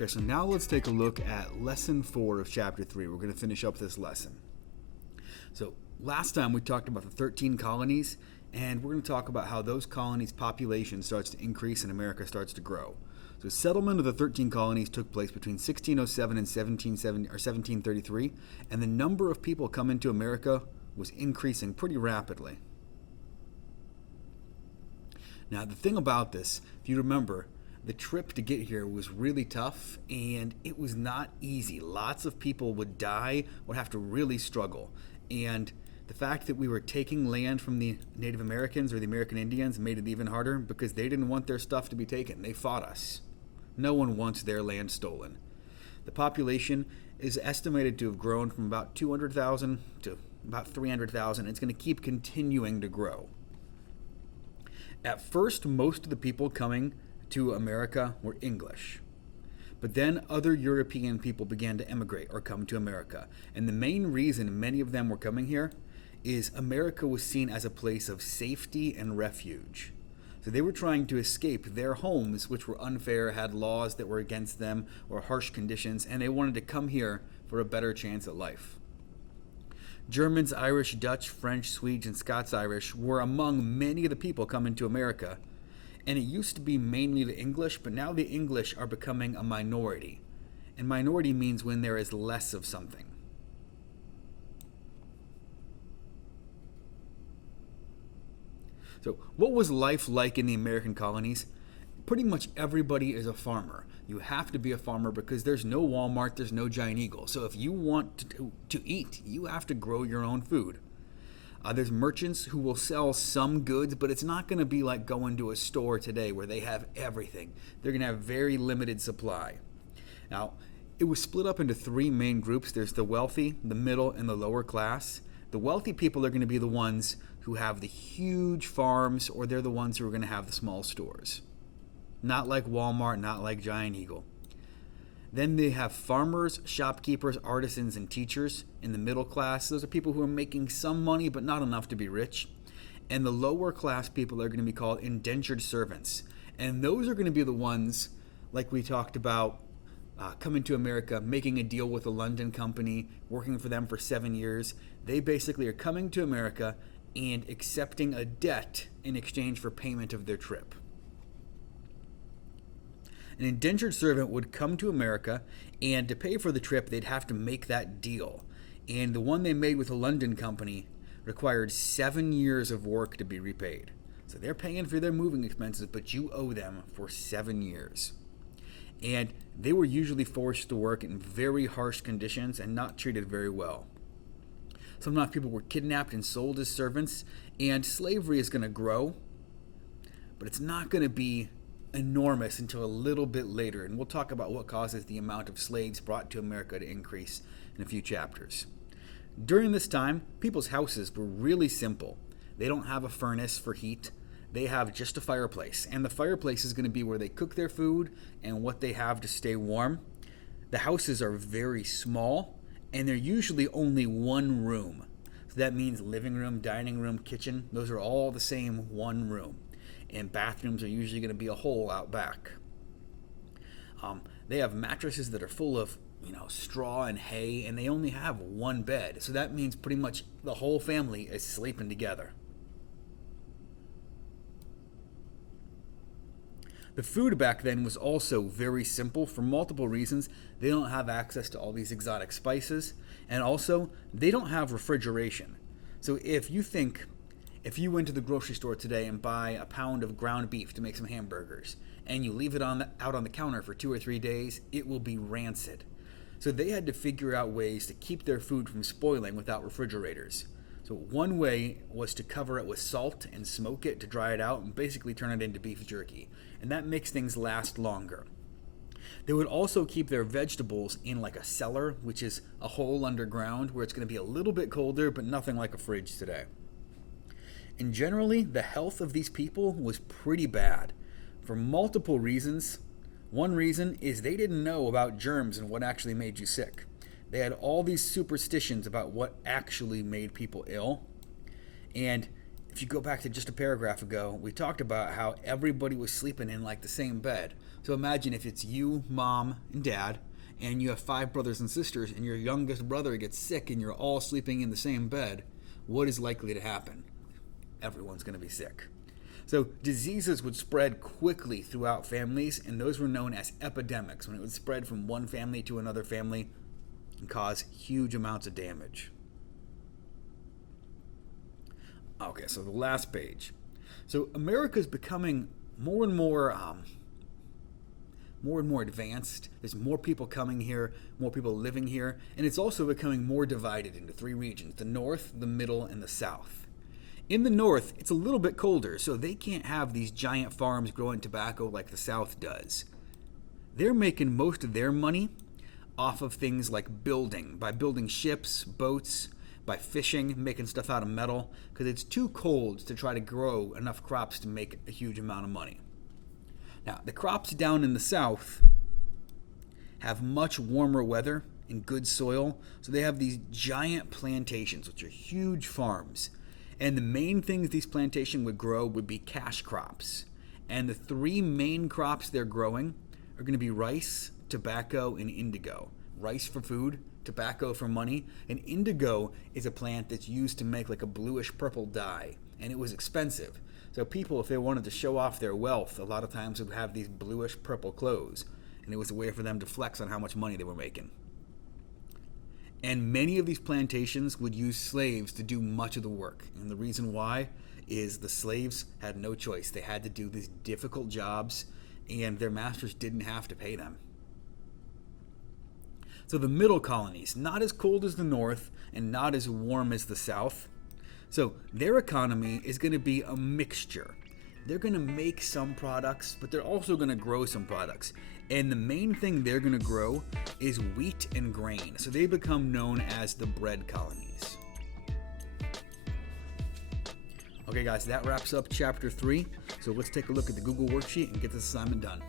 Okay, so now let's take a look at lesson 4 of chapter 3. We're going to finish up this lesson. So last time we talked about the 13 colonies, and we're going to talk about how those colonies' population starts to increase and America starts to grow. So settlement of the 13 colonies took place between 1607 and 1733, and the number of people coming to America was increasing pretty rapidly. Now, the thing about this, if you remember, the trip to get here was really tough, and it was not easy. Lots of people would die, would have to really struggle. And the fact that we were taking land from the Native Americans or the American Indians made it even harder because they didn't want their stuff to be taken. They fought us. No one wants their land stolen. The population is estimated to have grown from about 200,000 to about 300,000. It's going to keep continuing to grow. At first, most of the people coming to America were English. But then other European people began to emigrate or come to America. And the main reason many of them were coming here is America was seen as a place of safety and refuge. So they were trying to escape their homes, which were unfair, had laws that were against them, or harsh conditions, and they wanted to come here for a better chance at life. Germans, Irish, Dutch, French, Swedes, and Scots-Irish were among many of the people coming to America. And it used to be mainly the English, but now the English are becoming a minority. And minority means when there is less of something. So what was life like in the American colonies? Pretty much everybody is a farmer. You have to be a farmer because there's no Walmart, there's no Giant Eagle. So if you want to eat, you have to grow your own food. There's merchants who will sell some goods, but it's not going to be like going to a store today where they have everything. They're going to have very limited supply. Now, it was split up into 3 main groups. There's the wealthy, the middle, and the lower class. The wealthy people are going to be the ones who have the huge farms, or they're the ones who are going to have the small stores. Not like Walmart, not like Giant Eagle. Then they have farmers, shopkeepers, artisans, and teachers in the middle class. Those are people who are making some money, but not enough to be rich. And the lower class people are going to be called indentured servants. And those are going to be the ones, like we talked about, coming to America, making a deal with a London company, working for them for 7 years. They basically are coming to America and accepting a debt in exchange for payment of their trip. An indentured servant would come to America, and to pay for the trip, they'd have to make that deal. And the one they made with a London company required 7 years of work to be repaid. So they're paying for their moving expenses, but you owe them for 7 years. And they were usually forced to work in very harsh conditions and not treated very well. Sometimes people were kidnapped and sold as servants, and slavery is going to grow, but it's not going to be enormous until a little bit later, and we'll talk about what causes the amount of slaves brought to America to increase in a few chapters. During this time, people's houses were really simple. They don't have a furnace for heat. They have just a fireplace, and the fireplace is going to be where they cook their food and what they have to stay warm. The houses are very small, and they're usually only one room. So that means living room, dining room, kitchen, those are all the same one room. And bathrooms are usually going to be a hole out back. They have mattresses that are full of, straw and hay, and they only have one bed. So that means pretty much the whole family is sleeping together. The food back then was also very simple for multiple reasons. They don't have access to all these exotic spices, and also they don't have refrigeration. So if you went to the grocery store today and buy a pound of ground beef to make some hamburgers, and you leave it out on the counter for 2 or 3 days, it will be rancid. So they had to figure out ways to keep their food from spoiling without refrigerators. So one way was to cover it with salt and smoke it to dry it out and basically turn it into beef jerky. And that makes things last longer. They would also keep their vegetables in like a cellar, which is a hole underground where it's going to be a little bit colder, but nothing like a fridge today. And generally, the health of these people was pretty bad for multiple reasons. One reason is they didn't know about germs and what actually made you sick. They had all these superstitions about what actually made people ill. And if you go back to just a paragraph ago, we talked about how everybody was sleeping in like the same bed. So imagine if it's you, mom, and dad, and you have 5 brothers and sisters, and your youngest brother gets sick and you're all sleeping in the same bed. What is likely to happen? Everyone's going to be sick. So diseases would spread quickly throughout families, and those were known as epidemics, when it would spread from one family to another family and cause huge amounts of damage. Okay, so the last page. So America's becoming more and more advanced. There's more people coming here, more people living here, and it's also becoming more divided into 3 regions: the North, the Middle, and the South. In the North, it's a little bit colder, so they can't have these giant farms growing tobacco like the South does. They're making most of their money off of things like by building ships, boats, by fishing, making stuff out of metal, because it's too cold to try to grow enough crops to make a huge amount of money. Now, the crops down in the South have much warmer weather and good soil, so they have these giant plantations, which are huge farms. And the main things these plantations would grow would be cash crops. And the 3 main crops they're growing are going to be rice, tobacco, and indigo. Rice for food, tobacco for money, and indigo is a plant that's used to make like a bluish purple dye, and it was expensive. So people, if they wanted to show off their wealth, a lot of times would have these bluish purple clothes, and it was a way for them to flex on how much money they were making. And many of these plantations would use slaves to do much of the work. And the reason why is the slaves had no choice. They had to do these difficult jobs, and their masters didn't have to pay them. So the middle colonies, not as cold as the North and not as warm as the South. So their economy is going to be a mixture. They're going to make some products, but they're also going to grow some products. And the main thing they're going to grow is wheat and grain. So they become known as the bread colonies. Okay, guys, that wraps up chapter 3. So let's take a look at the Google worksheet and get this assignment done.